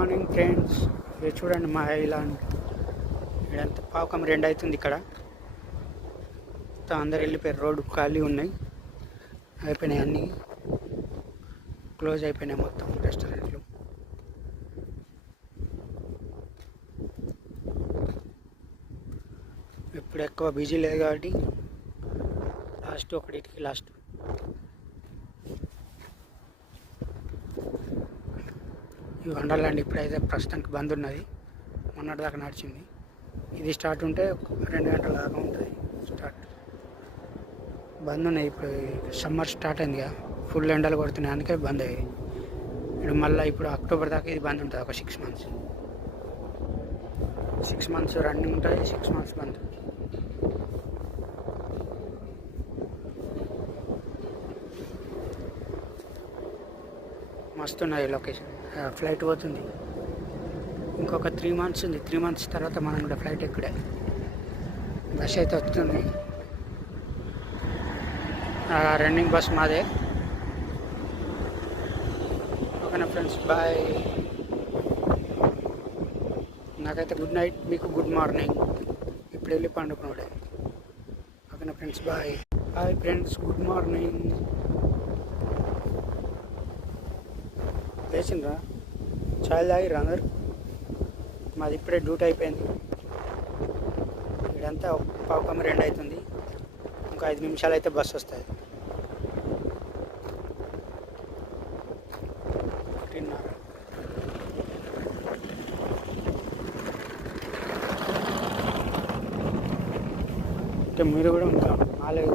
Morning friends, ఇది చూడండి మా ఐలాండ్. ఇదంతా పావుకం 2 అవుతుంది. ఇక్కడ అందరు వెళ్ళిపోయారు, రోడ్డు ఖాళీ ఉన్నాయి, అయిపోయినాయి, అన్నీ క్లోజ్ అయిపోయినాయి మొత్తం రెస్టారెంట్లు. ఇప్పుడు ఎక్కువ బిజీ లేదు కాబట్టి లాస్ట్ ఒకటికి లాస్ట్. ఈ వండర్లాండ్ ఇప్పుడైతే ప్రస్తుతానికి బంద్ ఉన్నది, మొన్నటి దాకా నడిచింది. ఇది స్టార్ట్ ఉంటే 2 గంటల దాకా ఉంటుంది. స్టార్ట్ బంద్ ఉన్నాయి. ఇప్పుడు సమ్మర్ స్టార్ట్ అయింది కదా, ఫుల్ ఎండలు కొడుతున్నాయి, అందుకే బంద్ అయ్యాయి. ఇప్పుడు మళ్ళీ ఇప్పుడు అక్టోబర్ దాకా ఇది బంద్ ఉంటుంది. ఒక 6 months, 6 months రన్నింగ్ ఉంటుంది, 6 months బంద్. మస్తు ఉన్నది లొకేషన్. ఫ్లైట్ పోతుంది, ఇంకొక 3 months ఉంది. 3 months తర్వాత మనం కూడా ఫ్లైట్ ఎక్కడే. బస్ అయితే వస్తుంది, రన్నింగ్ బస్ మాదే. ఓకేనా ఫ్రెండ్స్, బాయ్. నాకైతే గుడ్ నైట్, మీకు గుడ్ మార్నింగ్. ఇప్పుడు వెళ్ళి పండుకున్నాడే. ఓకేనా friends, bye. Hi friends, good morning. లేచిండ్రా, చాయ్ తాగిర్రా అందరు? మాది ఇప్పుడే డ్యూటీ అయిపోయింది. ఇదంతా పావుకమ్మ 2 అవుతుంది, ఇంకా 5 నిమిషాలు అయితే బస్సు వస్తుంది. 1:30. అంటే మీరు కూడా ఉంటాం, 4